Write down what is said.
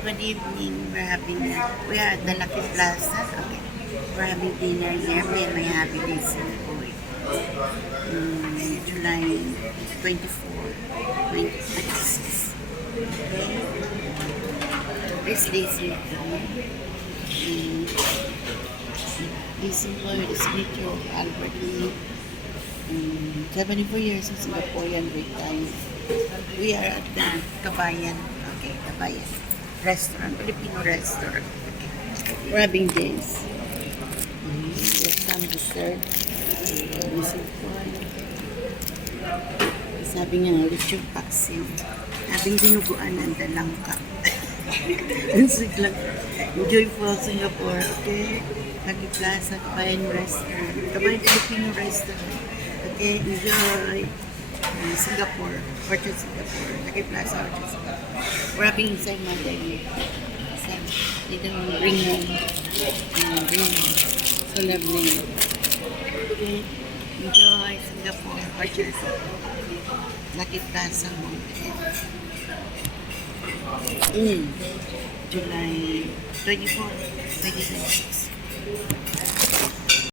good evening. We are at the Lucky Plaza. Okay. We're having dinner here. May happy days in July 24, 2026. Okay. This days in December is Metro Albert Lee. 74 years of Singaporean retired. We are at the Kabayan. Okay, Kabayan. Restaurant, Filipino restaurant. Okay. We're having this. There's some dessert. Missing one. Sabi nga, lechon paksiw. Sabing dinuguan ng dalangka. Joyful Singapore. Okay. Lucky Plaza, Kabayan Restaurant. Kabayan Filipino Restaurant. Okay, enjoy. Singapore, Orchard Singapore, Lucky Plaza, Orchard Singapore. We're having inside Monday. Little ring home. So lovely. Okay, enjoy Singapore, Orchard Lucky Plaza, Mountain. July 24, 2026.